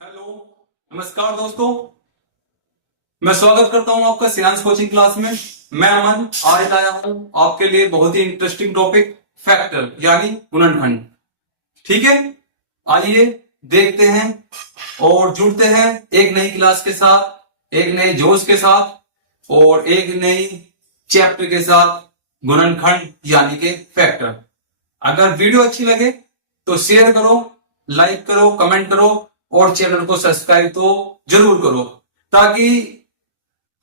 Hello, नमस्कार दोस्तों। मैं स्वागत करता हूं आपका सिनांस कोचिंग क्लास में। मैं अमन आज लाया हूं आपके लिए बहुत ही इंटरेस्टिंग टॉपिक फैक्टर यानी गुणनखंड। ठीक है, आइए देखते हैं और जुड़ते हैं एक नई क्लास के साथ, एक नए जोश के साथ और एक नई चैप्टर के साथ, गुणनखंड यानी के फैक्टर। अगर वीडियो अच्छी लगे तो शेयर करो, लाइक करो, कमेंट करो और चैनल को सब्सक्राइब तो जरूर करो ताकि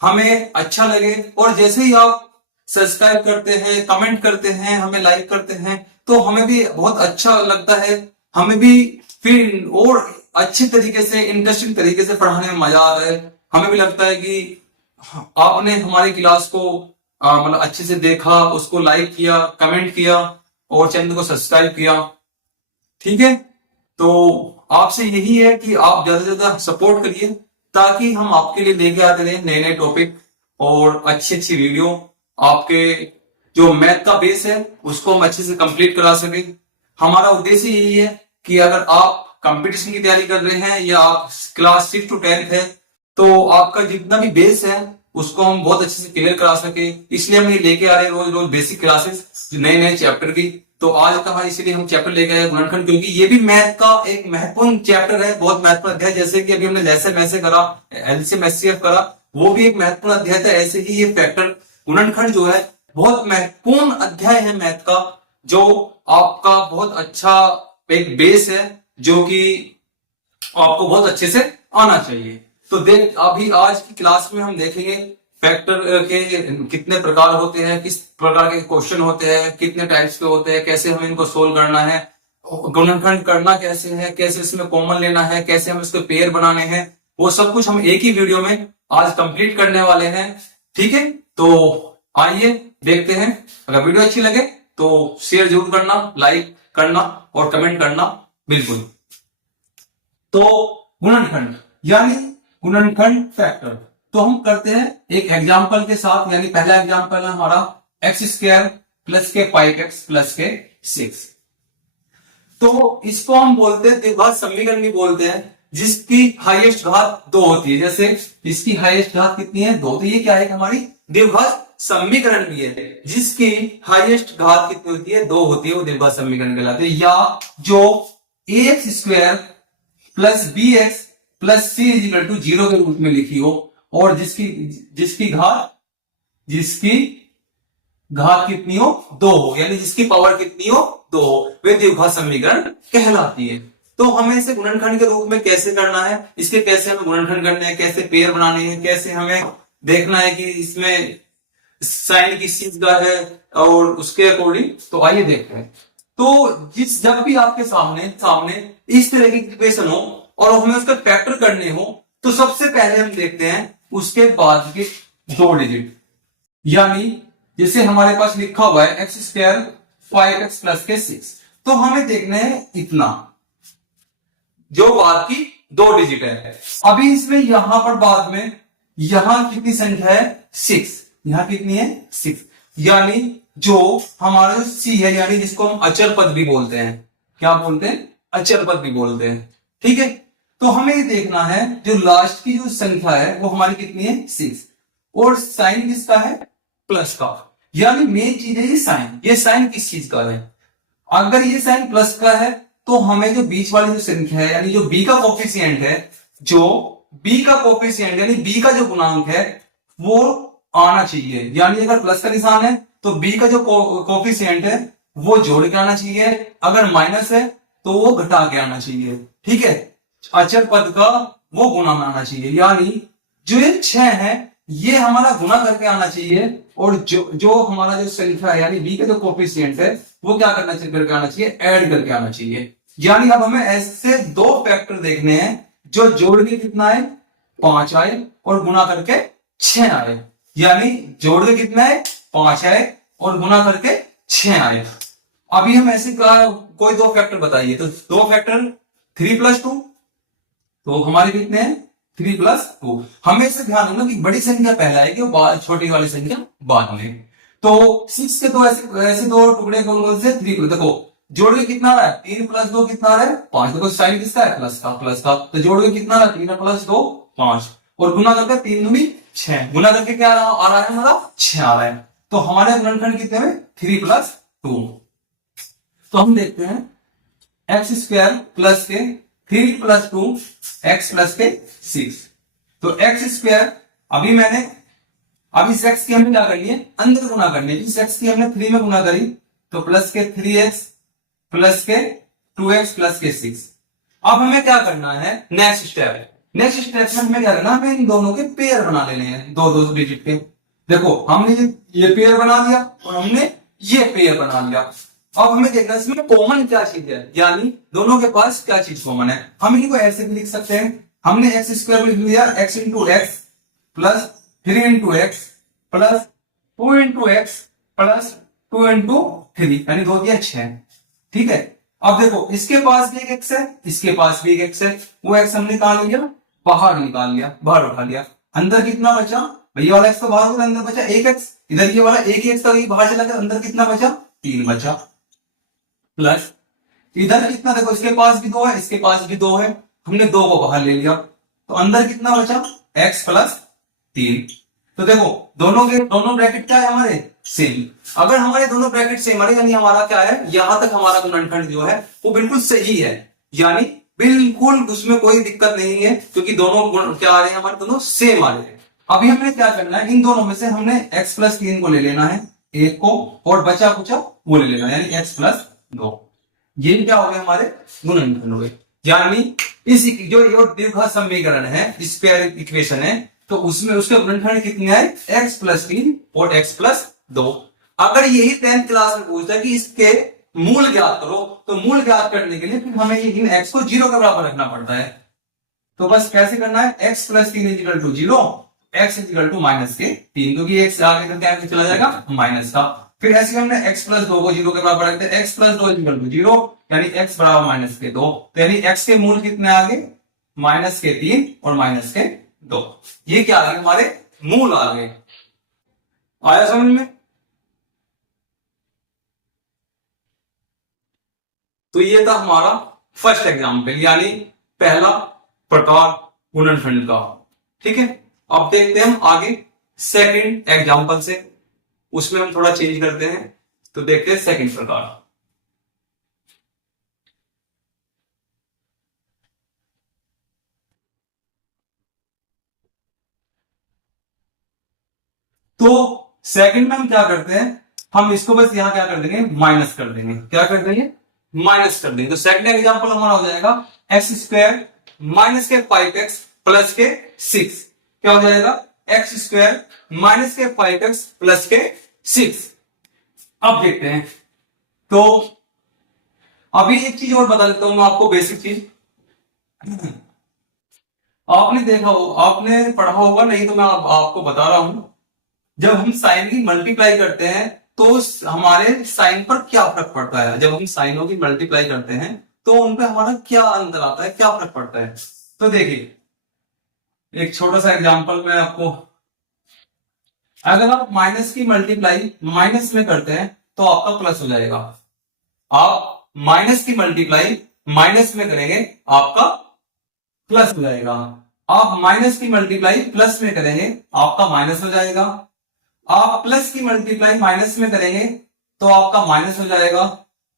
हमें अच्छा लगे। और जैसे ही आप सब्सक्राइब करते हैं, कमेंट करते हैं, हमें लाइक करते हैं तो हमें भी बहुत अच्छा लगता है। हमें भी फिर और अच्छे तरीके से, इंटरेस्टिंग तरीके से पढ़ाने में मजा आता है। हमें भी लगता है कि आपने हमारी क्लास को मतलब अच्छे से देखा, उसको लाइक किया, कमेंट किया और चैनल को सब्सक्राइब किया। ठीक है, तो आपसे यही है कि आप ज्यादा से ज्यादा सपोर्ट करिए ताकि हम आपके लिए लेके आते रहे नए नए टॉपिक और अच्छी अच्छी वीडियो। आपके जो मैथ का बेस है उसको हम अच्छे से कंप्लीट करा सके। हमारा उद्देश्य यही है कि अगर आप कंपटीशन की तैयारी कर रहे हैं या आप क्लास 6 to 10th है तो आपका जितना भी बेस है उसको हम बहुत अच्छे से क्लियर करा सके। इसलिए हम ये लेके आ रहे हैं रोज रोज बेसिक क्लासेस नए नए चैप्टर की। तो आज कहा इसलिए हम चैप्टर लेके आए गुणनखंड, क्योंकि ये भी मैथ का एक महत्वपूर्ण चैप्टर है, बहुत महत्वपूर्ण अध्याय। जैसे कि अभी हमने लेसम ऐसे करा, एलसीएम एचसीएफ करा, वो भी एक महत्वपूर्ण अध्याय था। ऐसे ही ये फैक्टर गुणनखंड जो है बहुत महत्वपूर्ण अध्याय है मैथ का, जो आपका बहुत अच्छा एक बेस है जो कि आपको बहुत अच्छे से आना चाहिए। तो देख, अभी आज की क्लास में हम देखेंगे फैक्टर के कितने प्रकार होते हैं, किस प्रकार के क्वेश्चन होते हैं, कितने टाइप्स के होते हैं, कैसे हमें इनको सोल्व करना है, गुणनखंड करना कैसे है, कैसे इसमें कॉमन लेना है, कैसे हम इसके पेयर बनाने हैं, वो सब कुछ हम एक ही वीडियो में आज कंप्लीट करने वाले हैं। ठीक है, तो आइए देखते हैं। अगर वीडियो अच्छी लगे तो शेयर जरूर करना, लाइक करना और कमेंट करना बिल्कुल। तो गुणनखंड यानी गुणनखंड फैक्टर तो हम करते हैं एक एग्जाम्पल के साथ। यानी पहला एग्जाम्पल है हमारा एक्स स्क्वायर प्लस के 5x प्लस के 6। तो इसको हम बोलते हैं द्विघात समीकरण भी बोलते हैं, जिसकी हाईएस्ट घात 2 होती है। जैसे इसकी हाईएस्ट घात कितनी है? 2। तो ये क्या है? हमारी द्विघात समीकरण भी है, जिसकी हाईएस्ट घात कितनी होती है? 2 होती है, वो द्विघात समीकरण कहलाते हैं। या जो ax square plus b x plus c is equal to 0 के रूप में लिखी हो और जिसकी घात कितनी हो? 2 हो, यानी जिसकी पावर कितनी हो? 2 हो, वे द्विघात समीकरण कहलाती है। तो हमें इसे गुणनखंड के रूप में कैसे करना है, इसके कैसे हमें गुणनखंड करने हैं, कैसे पेयर बनाने हैं, कैसे हमें देखना है कि इसमें साइन किस चीज का है और उसके अकॉर्डिंग। तो आइए देखते हैं। तो जब भी आपके सामने इस तरह की इक्वेशन हो और हमें उसका फैक्टर करने हो तो सबसे पहले हम देखते हैं उसके बाद के 2 डिजिट। यानी जैसे हमारे पास लिखा हुआ है एक्स स्क्वायर 5x प्लस के 6, तो हमें देखना है इतना, जो बाद की 2 डिजिट है। अभी इसमें यहां पर बाद में यहां कितनी संख्या है? 6। यहां कितनी है? 6। यानी जो हमारा सी है, यानी जिसको हम अचर पद भी बोलते हैं। क्या बोलते हैं? अचर पद भी बोलते हैं। ठीक है, तो हमें ये देखना है जो लास्ट की जो संख्या है वो हमारी कितनी है? 6। और साइन किसका है? प्लस का। यानी मेन चीज है ये साइन। ये साइन किस चीज का है? अगर ये साइन प्लस का है तो हमें जो बीच वाली जो संख्या है, यानी जो बी का कोफिशिएंट है, यानी बी का जो गुणांक है वो आना चाहिए। यानी अगर प्लस का निशान है तो बी का जो कोफिशिएंट है वो जोड़ के आना चाहिए, अगर माइनस है तो वो घटा के आना चाहिए। ठीक है, अचर पद का वो गुणा आना चाहिए। यानी जो ये 6 है ये हमारा गुणा करके आना चाहिए और जो हमारा जो संख्या है यानी बी का जो कोफिशिएंट है वो क्या करना चाहिए? करके आना चाहिए, ऐड करके आना चाहिए। यानी अब हमें ऐसे 2 फैक्टर देखने हैं जो जोड़ के कितना है? 5 आए और गुणा करके 6 आए। यानी जोड़ के कितना है? 5 आए और गुणा करके 6 आए। अभी हम ऐसे कोई 2 फैक्टर बताइए। तो 2 फैक्टर 3 प्लस 2, तो हमारे कितने हैं? 3 प्लस 2। हमें से ध्यान रखना कि बड़ी संख्या पहला है कि छोटी वाली संख्या बाद में। तो 6 के तो ऐसे 2 टुकड़े कौन कौन से? 3। देखो जोड़ के कितना आ रहा है, 3 प्लस 2 कितना आ रहा है, 5। देखो साइन किसका है, प्लस का, तो जोड़ के कितना आ रहा है, 3 प्लस 2 5, और गुना करके 3 दूनी 6, गुना करके क्या आ रहा है हमारा, 6 आ रहा है। तो हमारे गुणनखंड कितने में, 3 प्लस 2। तो हम देखते हैं एक्स स्क्वायर प्लस के 3 प्लस 2 एक्स प्लस के 6। तो एक्स स्क्वायर अब इस एक्स की हमने क्या करनी है, अंदर गुना करनी है। इस एक्स की हमने 3 में गुना करी तो प्लस के 3x प्लस के 2x प्लस के 6। अब हमें क्या करना है, नेक्स्ट स्टेप में हमें क्या करना है, हमें इन दोनों के पेयर बना लेने हैं, दो दो डिजिट के। देखो हमने ये पेयर बना लिया और हमने ये पेयर बना लिया। अब हमें देखना है इसमें कॉमन क्या चीज है, यानी दोनों के पास क्या चीज कॉमन है। हम इनको ऐसे भी लिख सकते हैं, हमने एक्स स्क्वायर को लिख लिया x into x plus 3 into x plus 2 into x plus 2 into 3, यानी 2 दिया 6। ठीक है, अब देखो इसके पास भी एक एक्स है, इसके पास भी एक एक्स है, वो एक्स हमने निकाल लिया, बाहर निकाल लिया, बाहर उठा लिया। अंदर कितना बचा, भैया वाला एक्स तो बाहर हो गया, अंदर बचा एक एक्स, इधर ये वाला एक ही एक्स था, ये बाहर चला गया, अंदर कितना बचा, 3 बचा। प्लस इधर कितना, देखो इसके पास भी 2 है, इसके पास भी 2 है, हमने 2 को बाहर ले लिया, तो अंदर कितना बचा, x प्लस 3। तो देखो दोनों ब्रैकेट क्या है हमारे, सेम। अगर हमारे दोनों ब्रैकेट सेम है, यानी हमारा क्या है, यहां तक हमारा गुणनखंड जो है वो बिल्कुल सही है, यानी बिल्कुल उसमें कोई दिक्कत नहीं है, क्योंकि दोनों गुण क्या आ रहे हैं, हमारे दोनों सेम आ रहे हैं। अभी हमने क्या करना है, इन दोनों में से हमने x प्लस 3 को ले लेना है, एक को, और बचा कुचा वो ले लेना है, यानी x प्लस 2। ये क्या हो गए, हमारे गुणनखंड हो गए। यानी इस जो द्विघात समीकरण है, स्क्वायर इक्वेशन है, तो उसमें उसके गुणनखंड कितने आए, x प्लस 3 और x प्लस 2। अगर यही 10th क्लास में पूछता है कि इसके मूल ज्ञात करो, तो मूल ज्ञात करने के लिए फिर हमें इन x को 0 के बराबर रखना पड़ता है। तो बस कैसे करना है, x plus 3 equal to 0, x equal to minus के 3, क्योंकि x आगे करके आगे चला जाएगा माइनस का। फिर ऐसे हमने x प्लस 2 को 0 के बराबर रखते हैं, x प्लस 2 इजिकल टू 0, यानी x बराबर माइनस के 2, तो यानी x के मूल कितने आ गए, माइनस के 3 और माइनस के 2। ये क्या आ गए, हमारे मूल आ गए। आया समझ में। तो ये था हमारा फर्स्ट एग्जाम्पल, यानी पहला प्रकार गुणनखंड का। ठीक है, अब देखते हैं हम आगे सेकंड एग्जाम्पल से, उसमें हम थोड़ा चेंज करते हैं। तो देखते हैं सेकंड प्रकार। तो सेकंड में हम क्या करते हैं, हम इसको बस यहां क्या कर देंगे, माइनस कर देंगे। क्या कर देंगे, माइनस कर देंगे। तो सेकंड एग्जांपल हमारा हो जाएगा एक्स स्क्वायर माइनस के 5x प्लस के 6। क्या हो जाएगा, एक्स स्क्वायर माइनस के 5x प्लस के 6। अब देखते हैं, तो अभी एक चीज और बता देता हूं मैं आपको, बेसिक चीज आपने देखा हो, आपने पढ़ा होगा, नहीं तो मैं आपको बता रहा हूं। जब हम साइन की मल्टीप्लाई करते हैं तो हमारे साइन पर क्या फर्क पड़ता है, जब हम साइनों की मल्टीप्लाई करते हैं तो उन पे हमारा क्या अंतर आता है, क्या फर्क पड़ता है। तो देखिए एक छोटा सा एग्जांपल मैं आपको, अगर आप माइनस की मल्टीप्लाई माइनस में करते हैं तो आपका प्लस हो जाएगा। आप माइनस की मल्टीप्लाई माइनस में करेंगे आपका प्लस हो जाएगा। आप माइनस की मल्टीप्लाई प्लस में करेंगे आपका माइनस हो जाएगा। आप प्लस की मल्टीप्लाई माइनस में करेंगे तो आपका माइनस हो जाएगा,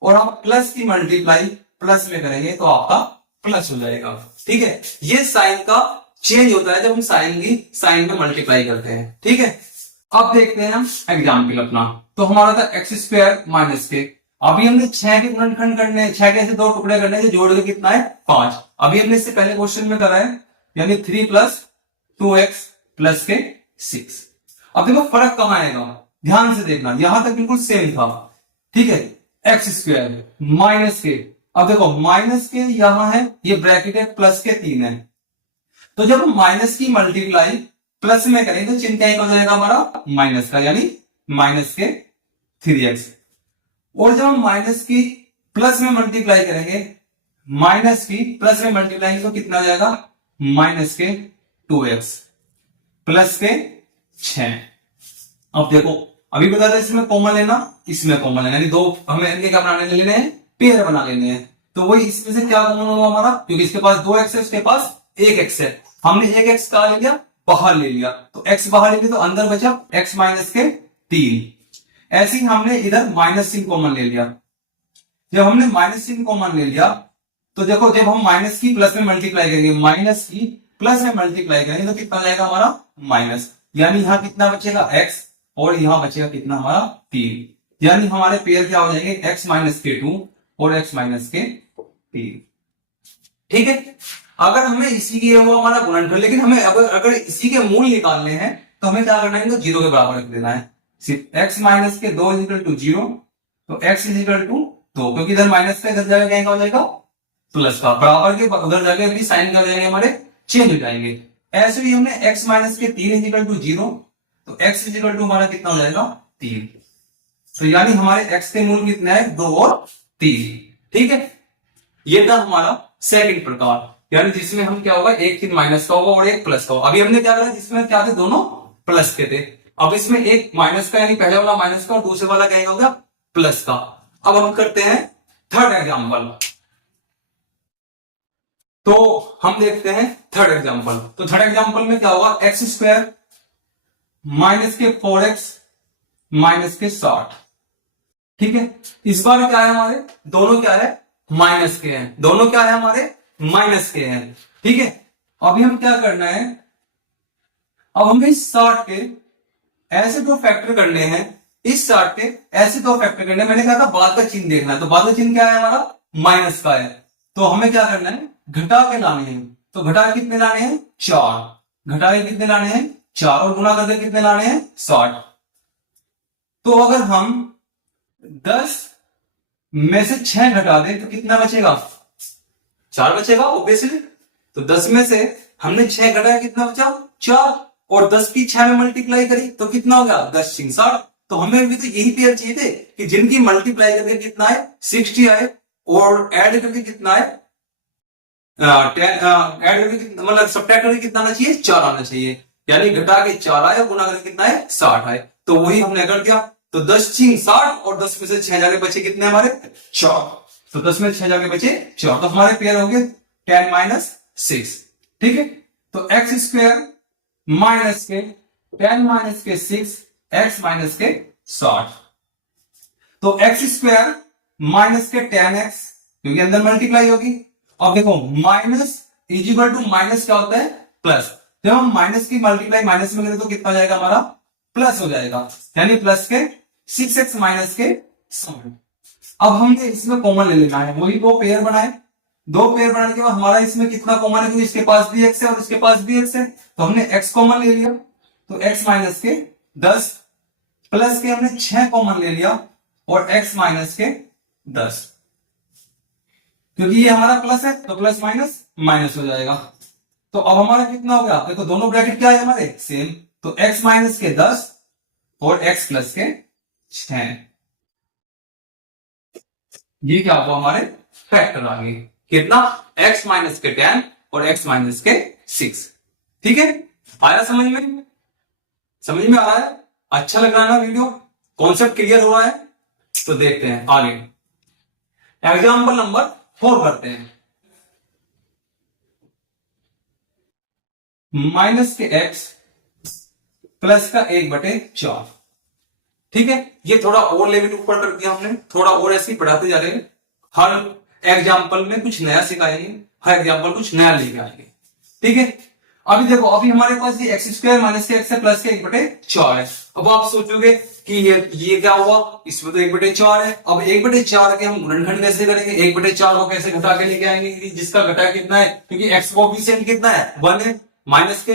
और आप प्लस की मल्टीप्लाई प्लस में करेंगे तो आपका प्लस हो जाएगा। ठीक है, ये साइन का चेंज होता है जब हम साइन में मल्टीप्लाई करते हैं। ठीक है, अब देखते हैं हम एग्जाम्पल अपना। तो हमारा था एक्स स्क्वायर माइनस के, अभी हमने 6 के गुणनखंड करने हैं, 6 के ऐसे 2 टुकड़े करने हैं जो जोड़ के कितना है 5। अभी हमने इससे पहले क्वेश्चन में करा है, यानी 3 प्लस 2x प्लस के 6। अब देखो फर्क कहां आएगा, ध्यान से देखना, यहां तक बिल्कुल सेम था। ठीक है, एक्स स्क्वायर माइनस के, अब देखो माइनस के यहां है, ये ब्रैकेट है, प्लस के 3 है। तो जब हम माइनस की मल्टीप्लाई प्लस में करेंगे तो चिन्ह क्या हो जाएगा हमारा, माइनस का, यानी माइनस के 3x। और जब हम माइनस की प्लस में मल्टीप्लाई करेंगे, माइनस की प्लस में मल्टीप्लाई तो कितना आ जाएगा, माइनस के 2x प्लस के 6। अब देखो अभी बता था इसमें कॉमन लेना, इसमें कॉमन लेना, यानी दो हमें इनके क्या बनाने लेने हैं, पेयर बना लेने हैं। तो वही इसमें से क्या कॉमन होगा हमारा, क्योंकि इसके पास 2 एक्स है, उसके पास 1 एक्स है, हमने 1 एक्स कहा ले लिया, बाहर ले लिया, तो एक्स बाहर ले लिया तो अंदर बचा एक्स माइनस के 3। ऐसे ही हमने इधर माइनस चिन्ह कॉमन ले लिया। जब हमने माइनस चिन्ह कॉमन ले लिया तो देखो, जब हम माइनस की प्लस में मल्टीप्लाई करेंगे, माइनस की प्लस में मल्टीप्लाई करेंगे तो कितना जाएगा हमारा माइनस, यानी यहां कितना बचेगा एक्स, और यहां बचेगा कितना हमारा 3। यानी हमारे पेयर क्या हो जाएंगे, एक्स माइनस के 2 और एक्स माइनस के 3। ठीक है। अगर हमें इसी की वो हमारा गुणनफल, लेकिन हमें अगर इसी के मूल निकालने हैं तो हमें क्या करना है, तो 0 के बराबर रख देना है। सिर्फ एक्स माइनस के 2 इजिकल टू 0, तो एक्स इजिकल टू 2, क्योंकि इधर माइनस का इधर जाएगा क्या हो जाएगा प्लस का, बराबर के उधर जाके भी साइन कर जाएंगे हमारे चेंज हो जाएंगे। ऐसे ही हमने x माइनस के 3 इजिकल टू 0, तो x इजिकल टू हमारा कितना हो जाएगा 3। तो यानी हमारे x के मूल कितने हैं, 2 और 3। ठीक है, ये था हमारा सेकंड प्रकार, यानी जिसमें हम क्या होगा, एक चिन्ह माइनस का होगा और एक प्लस का होगा। अभी हमने क्या करा, जिसमें क्या थे, दोनों प्लस के थे। अब इसमें एक माइनस का यानी पहले वाला माइनस का और दूसरे वाला क्या होगा प्लस का। अब हम करते हैं थर्ड एग्जाम्पल। तो हम देखते हैं थर्ड एग्जांपल। तो थर्ड एग्जांपल में क्या होगा, एक्स स्क्वायर माइनस के 4x माइनस के 60। ठीक है, इस बार क्या है, हमारे दोनों क्या है, माइनस के हैं, दोनों क्या है हमारे माइनस के हैं। ठीक है, अभी हम क्या करना है, अब हमें इस 60 के ऐसे दो फैक्टर करने हैं, इस 60 के ऐसे दो फैक्टर करने हैं। मैंने कहा था बाद का चिन्ह देखना है, तो बाद का चिन्ह क्या है हमारा माइनस का है, तो हमें क्या करना है, घटा के लाने हैं। तो घटा के कितने लाने हैं 4, घटा के कितने लाने हैं 4, और गुना करके कितने लाने हैं 60। तो अगर हम 10 में से 6 घटा दें तो कितना बचेगा, 4 बचेगा ऑब्वियसली। तो 10 में से हमने 6 घटाया, कितना बचा 4, और 10 की 6 में मल्टीप्लाई करी तो कितना हो गया 10 6 60। तो हमें भी तो यही पेयर चाहिए थे कि जिनकी मल्टीप्लाई करके कितना है 60 आए, और ऐड करके कितना है मतलब सब्ट्रैक्ट करके कितना आना चाहिए 4 आना चाहिए, यानी घटा के 4 आए और गुना करके कितना है 60 आए। तो वही हमने कर दिया। तो 10 6 60 और 10 में से 6 जाके बचे कितने हमारे 4, तो 10 में 6 जाके बचे 4, तो हमारे पेयर हो गए 10 माइनस 6। ठीक है, तो एक्स स्क्वायर माइनस के 10 माइनस के 6 एक्स माइनस के 60। तो एक्स स्क्वायर माइनस के 10x, क्योंकि अंदर मल्टीप्लाई होगी। अब देखो minus is equal to minus क्या होता है प्लस, जब हम माइनस की मल्टीप्लाई माइनस में करें तो कितना हो जाएगा हमारा प्लस हो जाएगा, यानी प्लस के 6x माइनस के 7। अब हमने इसमें कॉमन ले लेना है, वही दो पेयर बनाए, दो पेयर बनाने के बाद हमारा इसमें कितना कॉमन है, क्योंकि इसके पास भी x है और इसके पास भी x है, तो हमने x कॉमन ले लिया, तो x माइनस के 10 प्लस के हमने 6 कॉमन ले लिया और x माइनस के 10, क्योंकि ये हमारा प्लस है तो प्लस माइनस माइनस हो जाएगा। तो अब हमारा कितना हो गया, देखो दोनों ब्रैकेट क्या है हमारे सेम, तो x माइनस के 10 और x प्लस के 6, ये क्या हुआ हमारे फैक्टर आ गए, कितना x माइनस के 10 और x माइनस के 6। ठीक है, आया समझ में, समझ में आ रहा है, अच्छा लग रहा है ना वीडियो, कॉन्सेप्ट क्लियर हो रहा है। तो देखते हैं आगे, एग्जाम्पल नंबर 4 करते हैं। माइनस के x प्लस का 1/4। ठीक है, ये थोड़ा और लेवल ऊपर कर दिया हमने, थोड़ा और ऐसे ही पढ़ाते जा रहे हैं, हर एग्जाम्पल में कुछ नया सिखाएंगे, हर एग्जाम्पल कुछ नया लेके आएंगे। ठीक है, अभी देखो, अभी हमारे पास ये एक्स स्क्वायर माइनस के एक्स है प्लस के 1/4 है। अब आप सोचोगे कि ये क्या हुआ, इसमें तो 1/4 है। अब 1/4 के हम गुणनखंड कैसे करेंगे, 1/4 को कैसे घटा के लेके आएंगे, जिसका घटा कितना है, क्योंकि एक्स कोएफिशिएंट कितना है 1 है माइनस के,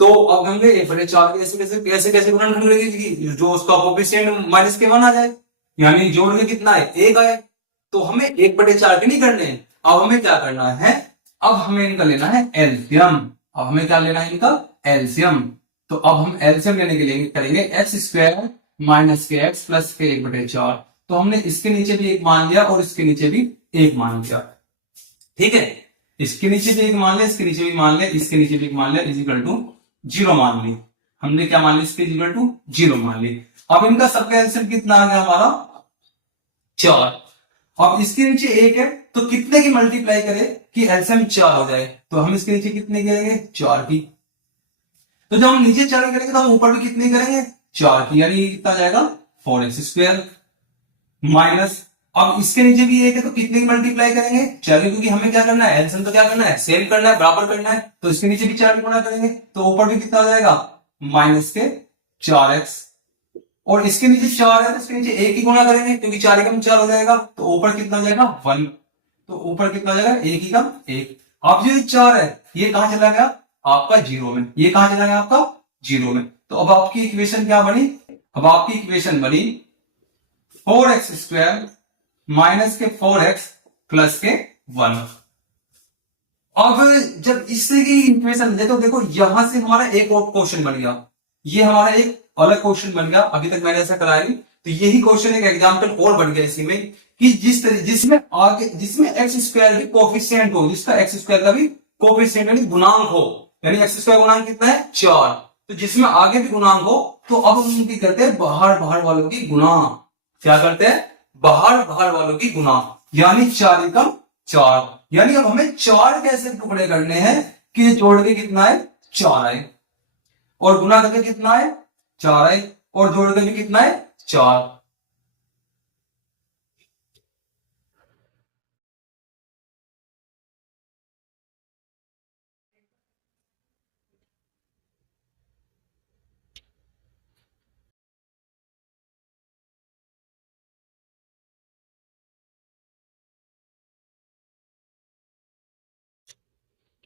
तो अब हम 1/4 के कैसे कैसे गुणनखंड करेंगे, जो उसका कोएफिशिएंट माइनस के 1 आ जाए, यानी जोड़ के कितना है 1 आए। तो हमें 1/4 के नहीं करने, अब हमें क्या करना है, अब हमें इनका लेना है एलसीएम। अब हमें क्या लेना है इनका एलसीएम। तो अब हम एलसीएम लेने के लिए करेंगे एक्स स्क्वायर माइनस के एक्स प्लस के 1/4। तो हमने इसके नीचे भी 1 मान लिया और इसके नीचे भी 1 मान लिया। ठीक है, इसके नीचे भी 1 मान लिया, इसके नीचे भी मान लिया, इसके नीचे भी 1 मान लिया, इजिकल टू 0 मान ली। हमने क्या मान लिया, इसके इजिकल टू 0 मान ली। अब इनका सबका एलसीएम कितना आ गया हमारा 4। अब इसके नीचे एक है तो कितने की मल्टीप्लाई करें कि एलसीएम 4 हो जाए, तो हम इसके नीचे कितने करेंगे 4 की। तो जब हम नीचे 4 करेंगे तो हम ऊपर भी कितने करेंगे 4 की, यानी कितना जाएगा 4x² माइनस, अब इसके नीचे भी एक है तो कितने की मल्टीप्लाई करेंगे 4 की, क्योंकि हमें क्या करना है एलसीएम तो क्या करना है सेम करना है, बराबर करना है, तो इसके नीचे भी 4 गुणा करेंगे तो ऊपर भी कितना हो जाएगा -4x, और इसके नीचे 4 है तो इसके नीचे एक ही गुणा करेंगे क्योंकि 4 एकम 4 हो जाएगा, तो ऊपर कितना हो जाएगा 1, तो ऊपर कितना हो जाएगा एक एकम 1। अब जो 4 है ये कहां चला गया आपका 0 में, ये कहां चला गया आपका 0 में, तो अब आपकी इक्वेशन क्या बनी, अब आपकी इक्वेशन बनी 4x² माइनस के 4x प्लस के 1। अब जब इससे की इक्वेशन देखो यहां से हमारा एक और क्वेश्चन बन गया, ये हमारा एक अलग क्वेश्चन बन गया, अभी तक मैंने ऐसा कराया नहीं, तो यही क्वेश्चन एक एग्जांपल और बन गया इसी में कि जिसमें x² भी कोफिशिएंट हो, जिसका x² का भी कोफिशिएंट यानी गुणांक हो, यानी x² गुणांक कितना है 4, तो जिसमें आगे भी गुणांक हो, तो अब हम उनकी करते हैं बाहर वालों की गुणा, क्या करते हैं बाहर वालों की गुणा, यानी 4 एकम 4, यानी अब हमें 4 कैसे टुकड़े करने हैं कि जोड़ के कितना है 4 आए, और गुना करके कितना है 4 आए, और जोड़ के भी कितना है 4।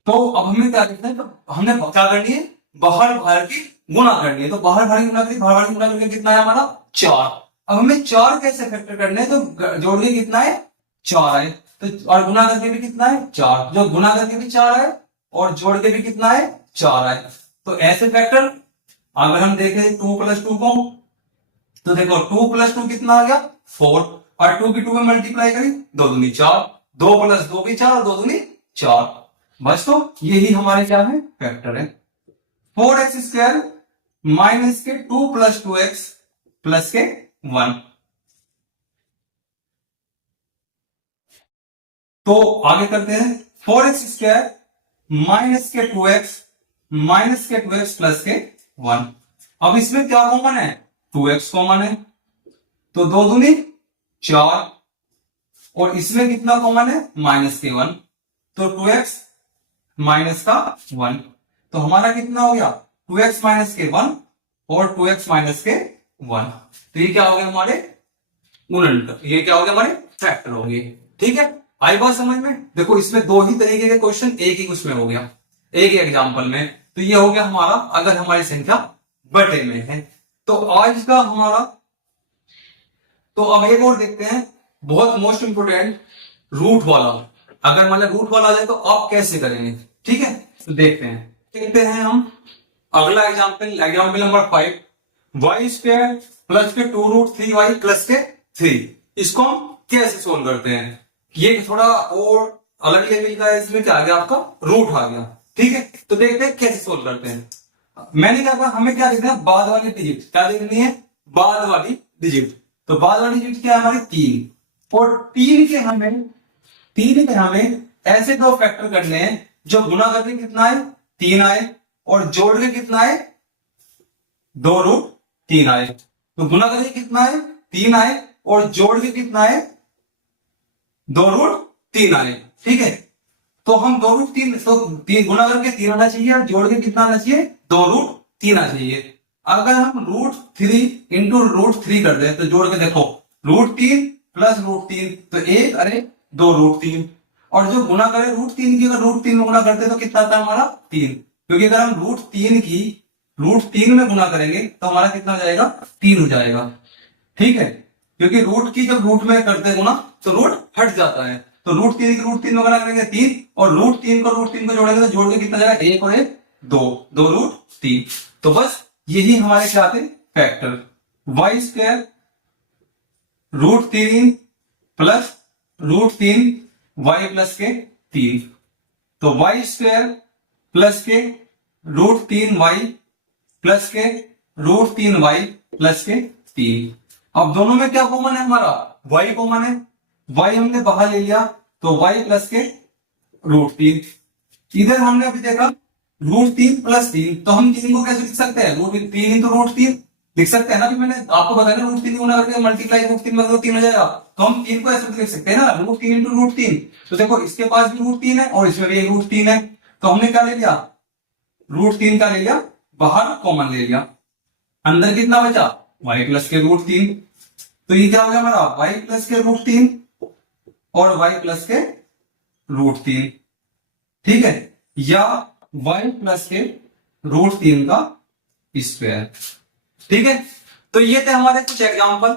तो अब हमें क्या करना है, तो हमने क्या करनी है बाहर की गुणा करनी है, तो बाहर की गुणा करी, बाहर की गुणा करके कितना है हमारा 4। अब हमें 4 कैसे फैक्टर करने हैं, तो जोड़ के कितना है 4 आए, तो और गुणा करके भी कितना है 4, जो गुणा करके भी 4 आए और जोड़ के भी कितना है 4 आए, तो ऐसे फैक्टर अगर हम देखें 2 + 2 को, तो देखो 2 + 2 कितना आ गया 4, और 2 की 2 में मल्टीप्लाई करी 2 दूनी 4, 2 + 2 भी 4 और 2 दूनी 4, बस तो यही हमारे क्या है फैक्टर है। 4x² माइनस के 2 + 2x प्लस के 1, तो आगे करते हैं 4x² माइनस के 2x प्लस के 1। अब इसमें क्या कॉमन है 2x कॉमन है, तो 2 दूनी 4, और इसमें कितना कॉमन है -1, तो 2x माइनस का 1, तो हमारा कितना हो गया 2x माइनस के 1 और 2x माइनस के 1, तो ये क्या हो गया हमारे गुणनफल, ये क्या हो गया हमारे फैक्टर हो गए। ठीक है, आई बात समझ में। देखो इसमें 2 ही तरीके के क्वेश्चन एक ही उसमें हो गया, एक ही एग्जाम्पल में, तो ये हो गया हमारा अगर हमारी संख्या बटे में है। तो आज का हमारा, तो अब एक और देखते हैं बहुत मोस्ट इंपोर्टेंट रूट वाला, अगर मान रूट वाला आ जाए तो आप कैसे करेंगे, ठीक है, तो देखते हैं हम अगला एग्जाम्पल नंबर 5, y² प्लस के 2√3y प्लस के 3, इसको हम कैसे सोल्व करते हैं, ये थोड़ा और अलग लेवल का है, इसमें क्या आ गया आपका रूट आ गया, ठीक है, तो देखते हैं कैसे सोल्व करते हैं। मैंने क्या कहा हमें क्या देखना है बाद वाली डिजिट, क्या देखनी है बाद वाली डिजिट, तो बाद वाली डिजिट क्या है हमारी 3, और 3 के हमें ऐसे 2 फैक्टर करने हैं जो गुना करके कितना है 3 आए और जोड़ के कितना है 2√3 आए, तो गुना करके कितना है 3 आए और जोड़ के कितना है 2√3 आए, ठीक है, तो हम 2√3, तो 3 गुना करके 3 आना चाहिए और जोड़ के कितना आना चाहिए 2√3 आना चाहिए। अगर हम √3 इंटू √3 कर दे तो जोड़ के देखो √3 प्लस √3 तो 1 अरे 2√3, और जो गुना करे √3 की अगर √3 में गुना करते तो कितना आता है हमारा 3, क्योंकि अगर हम √3 की √3 में गुना करेंगे तो हमारा कितना हो जाएगा 3 हो जाएगा, ठीक है, क्योंकि रूट की जब रूट में करते हैं गुना तो रूट हट जाता है, तो √3 की √3 में गुना करेंगे 3, और √3 को जोड़ेंगे तो जोड़ के कितना जाएगा 1 और 1 2, 2√3, तो बस यही हमारे क्या थे factor, y² √3 plus √3 y plus के 3, तो y² प्लस के √3y प्लस के √3y प्लस के 3। अब दोनों में क्या कॉमन है हमारा y कॉमन है, y हमने बाहर ले लिया तो y प्लस के √3। इधर हमने अभी देखा √3 + 3, तो हम 3 को कैसे लिख सकते हैं? √3 × √3 लिख सकते हैं ना। अभी मैंने आपको बताया ना √3 गुना करके मल्टीप्लाई √3 में तो 3 हो जाएगा, तो हम 3 को ऐसे लिख सकते हैं ना, √3 × √3। तो देखो इसके पास भी √3 है और इसमें भी √3 है, तो हमने क्या ले लिया? √3 का ले लिया, बाहर कॉमन ले लिया, अंदर कितना बचा? y प्लस के √3। तो ये क्या हो गया हमारा? y प्लस के √3 और y प्लस के √3, ठीक है, या y प्लस के √3 का स्क्वायर, ठीक है। तो ये थे हमारे कुछ एग्जाम्पल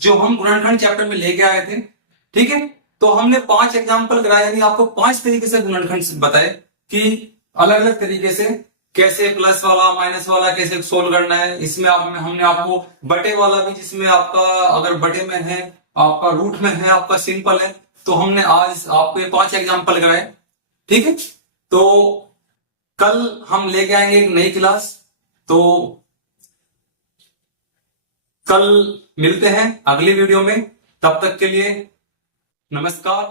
जो हम गुणनखंड चैप्टर में लेके आए थे, ठीक है। तो हमने 5 एग्जाम्पल कराए, यानी आपको 5 तरीके से गुणनखंड बताए कि अलग अलग तरीके से कैसे प्लस वाला माइनस वाला कैसे सोल्व करना है। इसमें हमने आपको बटे वाला भी, जिसमें आपका अगर बटे में है, आपका रूट में है, आपका सिंपल है, तो हमने आज आपको ये 5 एग्जाम्पल कराए, ठीक है। तो कल हम लेके आएंगे एक नई क्लास, तो कल मिलते हैं अगली वीडियो में। तब तक के लिए नमस्कार।